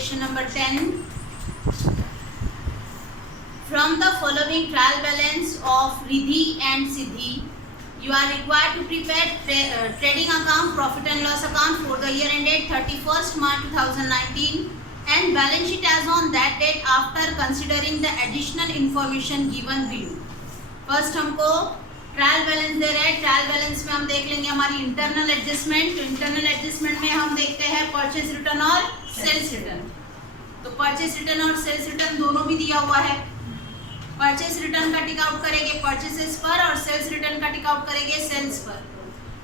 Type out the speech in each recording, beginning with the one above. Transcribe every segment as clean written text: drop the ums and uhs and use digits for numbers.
transaction number 10. From the following trial balance of Riddhi and Siddhi, you are required to prepare trading account, profit and loss account for the year ended 31st March 2019 and balance sheet as on that date after considering the additional information given below. First हमको trial balance दे रहे हैं। Trial balance में हम देख लेंगे हमारी internal adjustment. तो internal adjustment में हम देखते हैं परचेज रिटर्न और सेल्स रिटर्न। तो परचेज रिटर्न और सेल्स रिटर्न दोनों भी दिया हुआ है। परचेज रिटर्न का टिक आउट करेंगे परचेसेस पर और सेल्स रिटर्न का टिक आउट करेंगे सेल्स पर।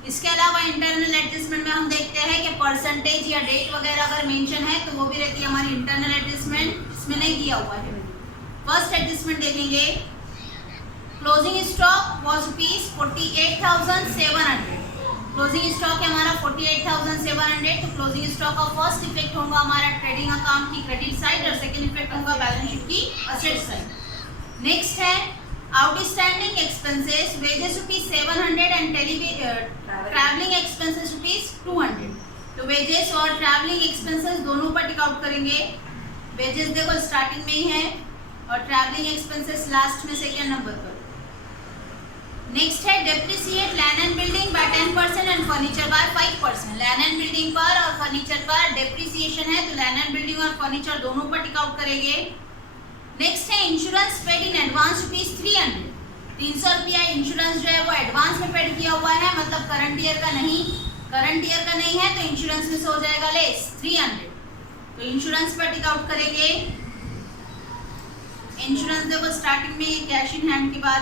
इसके अलावा इंटरनल एडजस्टमेंट में हम देखते हैं कि परसेंटेज या डेट वगैरह अगर मेंशन है तो वो भी रहती है हमारी इंटरनल एडजस्टमेंट। इसमें नहीं दिया हुआ है। फर्स्ट एडजस्टमेंट देखेंगे। Closing stock was ₹48,700। Closing stock है हमारा 48,700। तो क्लोजिंग स्टॉक का फर्स्ट इफेक्ट होगा हमारा ट्रेडिंग अकाउंट की क्रेडिट साइड और सेकंड इफेक्ट होगा बैलेंस शीट की असेट साइड। नेक्स्ट है outstanding expenses, wages ₹700 and travelling expenses ₹200। तो वेजेस और ट्रैवलिंग एक्सपेंसेस दोनों पर टिक आउट करेंगे। वेजेस देखो स्टार्टिंग में ही है और ट्रैवलिंग एक्सपेंसेस लास्ट में सेकेंड नंबर पर। नेक्स्ट है depreciate land and building bye 10% and furniture bye 5%। Land and building पर और फर्नीचर पर डेप्रिसिएशन है तो लैंड एंड बिल्डिंग और फर्नीचर दोनों पर टिक आउट करेंगे। नेक्स्ट है इंश्योरेंस पेड इन एडवांस ₹300। 300 रुपया इंश्योरेंस जो है वो एडवांस में पेड किया हुआ है, मतलब करंट ईयर का नहीं। करंट ईयर का नहीं है तो इंश्योरेंस में से हो जाएगा लेस 300। तो इंश्योरेंस पर टिक आउट करेंगे। इंश्योरेंस देखो स्टार्टिंग में कैश इन हैंड के बाद।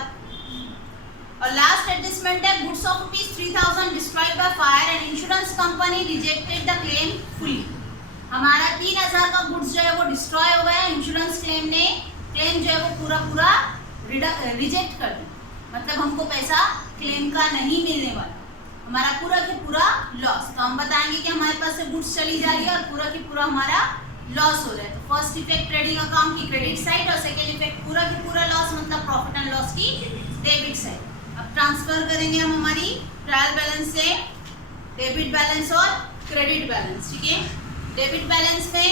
और लास्ट एडजस्टमेंट है goods of ₹3,000 destroyed by fire and insurance company rejected the claim fully. हमारा 3,000 का गुड्स जो है वो डिस्ट्रॉय हो गया। इंश्योरेंस क्लेम ने क्लेम जो है वो पूरा रिजेक्ट कर दिया, मतलब हमको पैसा क्लेम का नहीं मिलने वाला, हमारा पूरा के पूरा लॉस। तो हम बताएंगे कि हमारे पास से गुड्स चली जा रही है और पूरा के पूरा हमारा लॉस हो रहा है। तो फर्स्ट इफेक्ट ट्रेडिंग अकाउंट की क्रेडिट साइड और सेकेंड इफेक्ट पूरा की पूरा लॉस, मतलब प्रॉफिट एंड लॉस की डेबिट साइड। अब ट्रांसफर करेंगे हम हमारी ट्रायल बैलेंस से डेबिट बैलेंस और क्रेडिट बैलेंस। ठीक है, डेबिट बैलेंस में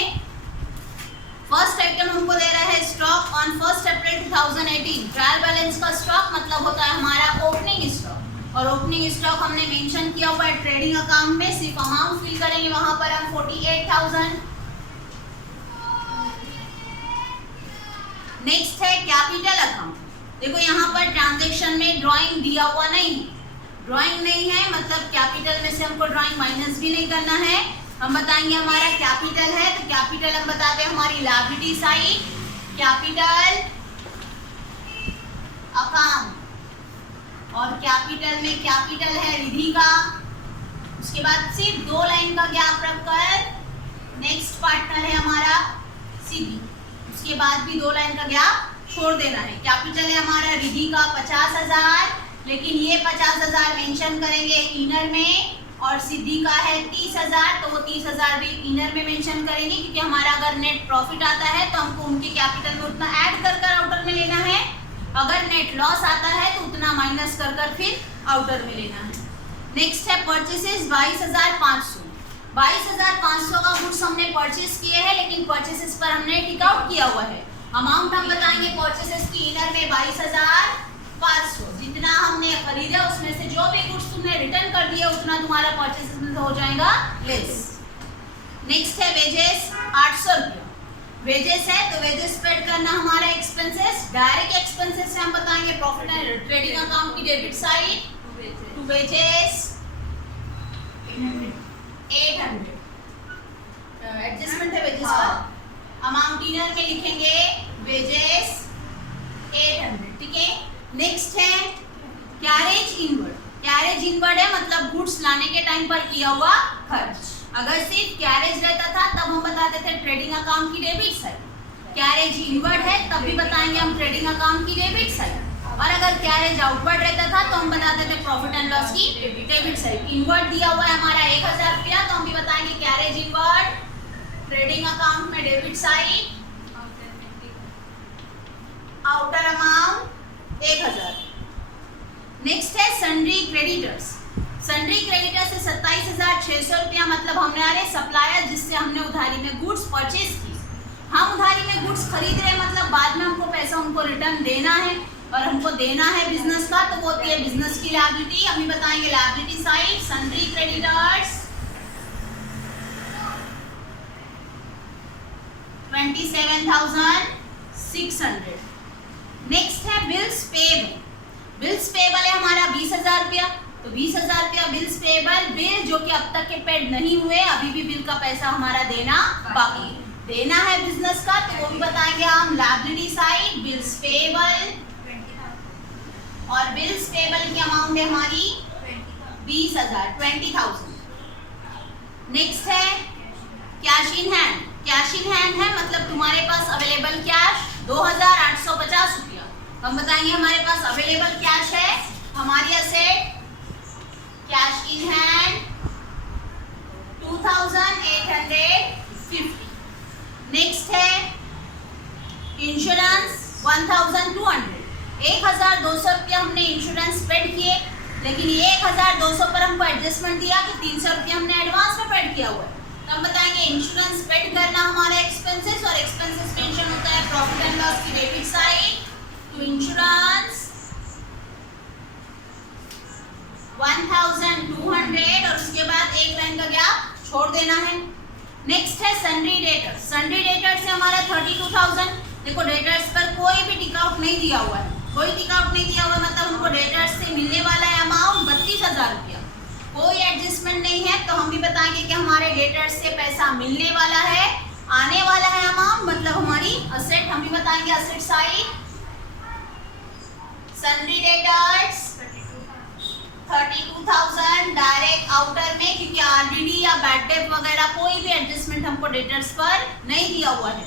फर्स्ट आइटम हमको दे रहा है stock on 1 April 2018। Trial balance का स्टॉक मतलब होता है हमारा ओपनिंग स्टॉक, और ओपनिंग स्टॉक हमने मेंशन किया हुआ है ट्रेडिंग अकाउंट में। सिर्फ अमाउंट फिल करेंगे वहां पर हम 48,000। नेक्स्ट है कैपिटल अकाउंट। देखो यहाँ पर ट्रांजैक्शन में ड्राइंग दिया हुआ नहीं, ड्राइंग नहीं है, मतलब कैपिटल में से हमको ड्राइंग माइनस भी नहीं करना है। हम बताएंगे हमारा कैपिटल है तो कैपिटल हम बताते हैं हमारी लायबिलिटी साइड, कैपिटल अकाउंट, और कैपिटल में कैपिटल है रिद्धि का। उसके बाद सिर्फ 2 लाइन का गैप रखकर नेक्स्ट पार्टनर है हमारा सिद्धि, उसके बाद भी 2 लाइन का गैप छोड़ देना है। कैपिटल है हमारा रिद्धि का 50,000, लेकिन ये 50,000 मेंशन करेंगे इनर में, और सिद्धि का है 30,000 तो वो 30,000 भी इनर में मेंशन करेंगे, क्योंकि हमारा अगर नेट प्रॉफिट आता है तो हमको उनके कैपिटल में उतना ऐड कर आउटर में लेना है, अगर नेट लॉस आता है तो उतना माइनस कर फिर आउटर में लेना है। नेक्स्ट है परचेसेस 22,500। 22,500 का गुड्स हमने परचेस किए हैं, लेकिन परचेसेस पर हमने टिक आउट किया हुआ है। अमाउंट हम बताएंगे परचेसेस की इनर में 22,500। जितना हमने खरीदा उसमें से जो भी गुड्स तुमने रिटर्न कर दिया उतना तुम्हारा परचेसेस में हो जाएगा लेस। नेक्स्ट है वेजेस 800 रुपया। वेजेस है तो वेजेस पेड करना हमारा एक्सपेंसेस। डायरेक्ट एक्सपेंसेस से हम बताएंगे प्रॉफिट एंड ट्रेडिंग अकाउंट की debit side to wages 800। Adjustment है वेजेस का, अमाउंट इनर में लिखेंगे वेजेस 800। ठीक है, नेक्स्ट है कैरेज इनवर्ड। कैरेज इनवर्ड है मतलब गुड्स लाने के टाइम पर किया हुआ खर्च। अगर सिर्फ कैरेज रहता था तब हम बताते थे ट्रेडिंग अकाउंट की डेबिट साइड। कैरेज इनवर्ड है तब भी बताएंगे हम ट्रेडिंग अकाउंट की डेबिट साइड, और अगर कैरेज आउटवर्ड रहता था तो हम बताते थे प्रॉफिट एंड लॉस की डेबिट साइड। इनवर्ड दिया हुआ है हमारा 1,000 रुपया तो हम भी बताएंगे कैरेज इनवर्ड ट्रेडिंग अकाउंट में debit side, outer amount 1,000। Next है सन्ड्री क्रेडिटर्स। सन्ड्री क्रेडिटर्स से 27,600 रुपया, मतलब हमारे सप्लायर जिससे हमने उधारी में गुड्स परचेज की हुए गुड्स खरीद रहे हैं, मतलब बाद में हमको पैसा उनको रिटर्न देना है और हमको देना है बिजनेस का, तो वो होती है बिजनेस की लायबिलिटी। हम भी बताएंगे liability side sundry creditors 27,600। Next है बिल्स पेएबल। बिल्स पेएबल है हमारा 20,000 रुपया, तो 20,000 रुपया बिल्स पेएबल, बिल जो कि अब तक के पेड नहीं हुए, अभी भी बिल का पैसा हमारा देना बाकी देना है बिजनेस का, तो वो भी बताएंगे हम लायबिलिटी साइड बिल्स पेएबल। और बिल्स पेएबल की अमाउंट है हमारी 20,000। नेक्स्ट है cash in hand. Cash in hand है मतलब तुम्हारे पास अवेलेबल कैश 2,850 रुपया। हम बताएंगे हमारे पास अवेलेबल कैश है, हमारी asset cash in hand 2,850। Next है इंश्योरेंस 1,200। 1,200 रुपया हमने इंश्योरेंस पेड किए, लेकिन ये 1,200 पर हमको एडजस्टमेंट दिया कि 300 रुपया हमने एडवांस में पेड किया हुआ है। तो हम बताएंगे इंश्योरेंस पेड करना हमारा एक्सपेंसेस, और एक्सपेंसेस मेंशन होता है प्रॉफिट एंड लॉस की डेबिट साइड। तो इंश्योरेंस 1,200 और उसके बाद एक लाइन का गैप छोड़ देना है। नेक्स्ट है सन्ड्री डेटर्स। सन्ड्री डेटर्स है हमारा 32,000। देखो डेटर्स पर कोई भी टिकआउट नहीं दिया हुआ है, कोई टिकआउट नहीं दिया हुआ, मतलब हमको डेटर्स से मिलने वाला है अमाउंट 32,000 रुपया, कोई एडजस्टमेंट नहीं है। तो हम भी बताएंगे कि हमारे डेटर्स से पैसा मिलने वाला है, आने वाला है अमाउंट, मतलब हमारी असेट। हम भी बताएंगे asset side sundry debtors 32,000 direct outer में, क्योंकि आरडीडी या बैड डेट वगैरह कोई भी एडजस्टमेंट हमको डेटर्स पर नहीं दिया हुआ है।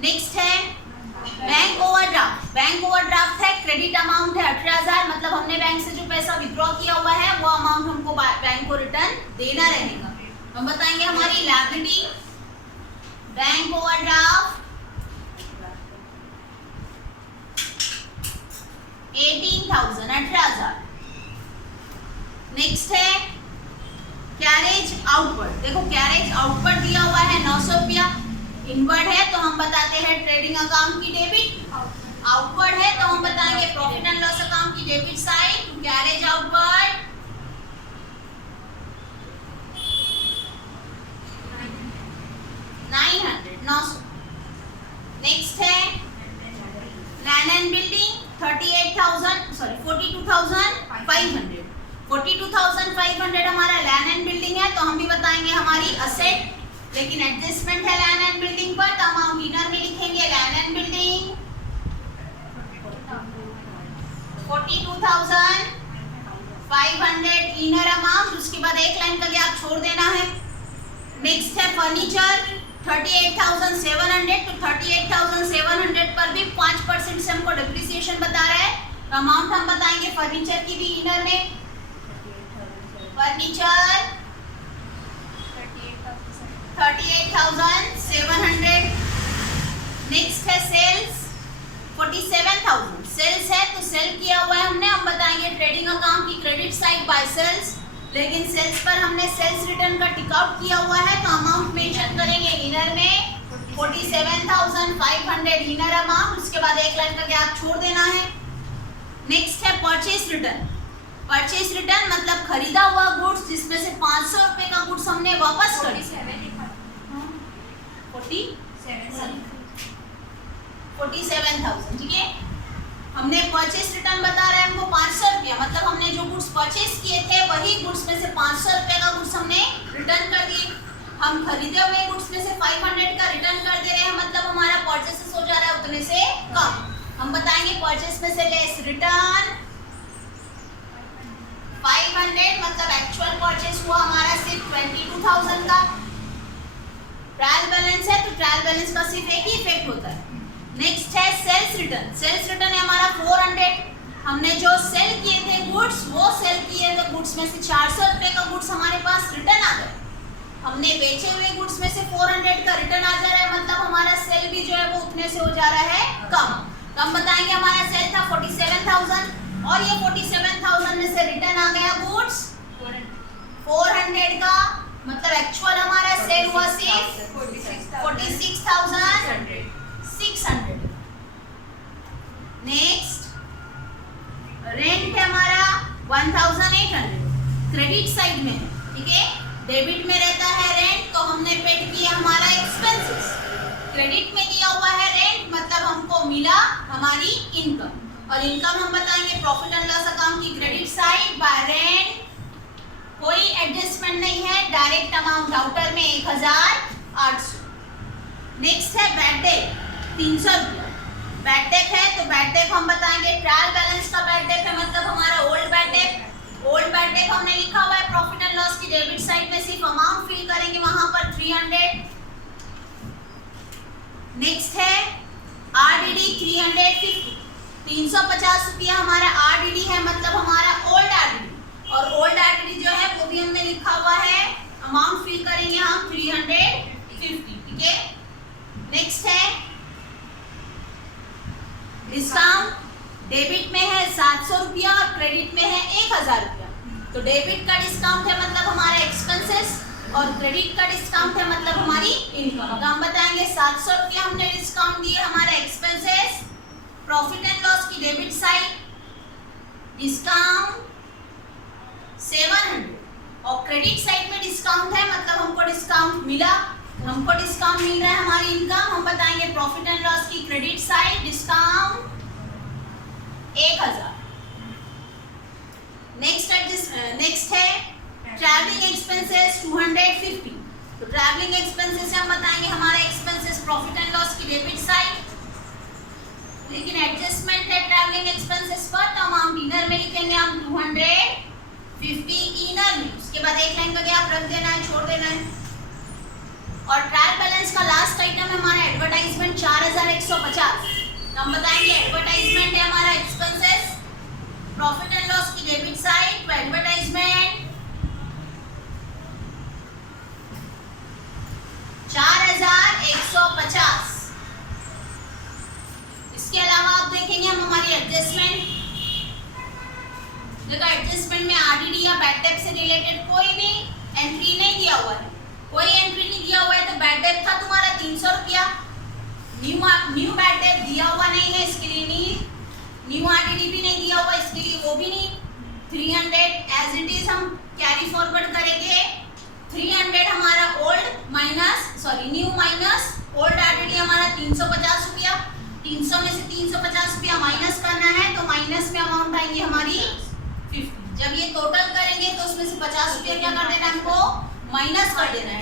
नेक्स्ट है बैंक ओवरड्राफ्ट। बैंक ओवरड्राफ्ट है क्रेडिट अमाउंट है 18,000, मतलब हमने बैंक से जो पैसा विड्रॉ किया हुआ है वो अमाउंट हमको बैंक को रिटर्न देना रहेगा। हम बताएंगे हमारी लायबिलिटी बैंक ओवरड्राफ्ट 18,000। नेक्स्ट है कैरेज आउटवर्ड। देखो कैरेज आउटवर्ड दिया हुआ है 900 रुपया, इनवर्ड है तो हम बताते हैं ट्रेडिंग अकाउंट की डेबिट, आउटवर्ड है तो हम बताएंगे प्रॉफिट एंड लॉस अकाउंट की debit side. Carriage outward 900। Next है लैंड एंड बिल्डिंग 42,500। 42,500 हमारा लैंड एंड बिल्डिंग है, तो हम भी बताएंगे हमारी असेट, लेकिन एडजस्टमेंट है लैंड एंड बिल्डिंग पर, तो अमाउंट इनर में लिखेंगे land and building 42,500 inner amount, उसके बाद एक लाइन का गैप छोड़ देना है। नेक्स्ट है फर्नीचर 38,700। तो 38,700 पर भी 5% से हमको डिप्रिसिएशन बता रहा है, तो अमाउंट हम बताएंगे फर्नीचर की भी इनर में फर्नीचर 38,700। नेक्स्ट है सेल्स 47,000। सेल्स है तो सेल किया हुआ है हमने, हम बताएंगे ट्रेडिंग अकाउंट की क्रेडिट साइड बाय सेल्स, लेकिन सेल्स पर हमने सेल्स रिटर्न का टिक आउट किया हुआ है, तो अमाउंट मेंशन करेंगे इनर में 47,500 इनर अमाउंट, उसके बाद एक लाइन का गैप छोड़ देना है। नेक्स्ट है परचेज रिटर्न। परचेज रिटर्न मतलब खरीदा हुआ गुड्स जिसमें से 500 रुपए का गुड्स हमने वापस कर 47,000, ठीक है। हमने परचेज रिटर्न बता रहे हैं हमको 500 रुपया, मतलब हमने जो गुड्स परचेज किए थे वही गुड्स में से 500 रुपए का गुड्स हमने रिटर्न कर दिए। हम खरीदे हुए गुड्स में से 500 का रिटर्न कर दे रहे हैं, मतलब हमारा परचेसेस हो जा रहा है उतने से कम। हम बताएंगे परचेस में से लेस रिटर्न 500, मतलब एक्चुअल परचेस हुआ हमारा सिर्फ 22,000 का। ट्रायल बैलेंस है तो ट्रायल बैलेंस का सिर्फ एक ही इफेक्ट होता है। नेक्स्ट है सेल्स रिटर्न। सेल्स रिटर्न है हमारा 400। हमने जो सेल किए थे गुड्स, वो सेल किए थे गुड्स में से 400 रुपए का गुड्स हमारे पास रिटर्न आ गए। हमने बेचे हुए गुड्स में से 400 का रिटर्न आ जा रहा है, मतलब हमारा सेल भी जो है वो उतने से हो जा रहा है कम। तो हम बताएंगे हमारा सेल था 47,000 और ये 47,000 में से रिटर्न आ गया गुड्स 400 का, मतलब एक्चुअल हमारा सेल हुआ सिर्फ 46,700। डेबिट में रहता है रेंट तो हमने पेड किया हमारा एक्सपेंसेस, क्रेडिट में दिया हुआ है रेंट मतलब हमको मिला हमारी इनकम, और इनकम हम बताएंगे प्रॉफिट एंड लॉस अकाउंट की क्रेडिट साइड बाय रेंट, कोई एडजस्टमेंट नहीं है, डायरेक्ट अमाउंट आउटर में 1800। नेक्स्ट है बैड डेट 300 रुपया। बैड डेट है तो बैड डेट हम बताएंगे ट्रायल बैलेंस का बैड डेट है मतलब हमारा old bad debt. Old bad debt हमने लिखा हुआ है प्रॉफिट एंड लॉस की डेबिट साइड में, सिर्फ अमाउंट फिल करेंगे वहां पर 300। नेक्स्ट है आरडीडी 350, 350 रुपया हमारा आरडीडी है मतलब हमारा ओल्ड आरडीडी, और ओल्ड आरडीडी जो है वो भी हमने लिखा हुआ है, अमाउंट फिल करेंगे हम 350, ठीक है। नेक्स्ट है डिस्काउंट, डेबिट में है 700 रुपया और क्रेडिट में है 1000 रुपया, तो डेबिट का डिस्काउंट है मतलब हमारा एक्सपेंसेस और क्रेडिट का डिस्काउंट है मतलब हमारी इनकम। तो हम बताएंगे 700 रुपया हमने डिस्काउंट दिए हमारा एक्सपेंसेस, प्रॉफिट एंड लॉस की डेबिट साइड डिस्काउंट 700, और क्रेडिट साइड में डिस्काउंट है मतलब हमको डिस्काउंट मिला, हमको डिस्काउंट मिल रहा है हमारी इनकम, हम बताएंगे प्रॉफिट एंड लॉस की क्रेडिट साइड डिस्काउंट 1000। नेक्स्ट है ट्रैवलिंग एक्सपेंसेस 250, तो ट्रैवलिंग एक्सपेंसेस हम बताएंगे हमारा एक्सपेंसेस प्रॉफिट एंड लॉस की डेबिट साइड, लेकिन एडजस्टमेंट है ट्रैवलिंग एक्सपेंसेस पर तो अमाउंट इनर में लिखेंगे हम 250 इनर में, उसके बाद एक लाइन का गैप रख देना है, छोड़ देना है। और ट्रायल बैलेंस का लास्ट आइटम है हमारा एडवर्टाइजमेंट 4150, हम बताएंगे एडवर्टाइजमेंट है हमारा एक्सपेंसेस प्रॉफिट एंड लॉस की डेबिट साइड, तो एडवर्टाइजमेंट 4150। इसके अलावा आप देखेंगे हम हमारी एडजस्टमेंट, देखो एडजस्टमेंट में आरडीडी या बैड डेट से रिलेटेड कोई भी एंट्री नहीं दिया हुआ है, कोई एंट्री नहीं दिया हुआ है, तो बैड डेट था तुम्हारा 300 रुपया, न्यू बैड डेट दिया हुआ नहीं है इसके लिए नहीं, न्यू आरडीडी भी नहीं दिया हुआ इसके लिए वो भी नहीं, 300 एज इट इज हम कैरी फॉरवर्ड करेंगे, 300 हमारा न्यू माइनस ओल्ड आरडीडी हमारा 350 रुपया, 300 में से 350 रुपया माइनस करना है तो माइनस में अमाउंट आएंगे हमारी 50। जब ये टोटल करेंगे तो उसमें से 50 रुपया क्या कर देना है हमको माइनस कर देना है।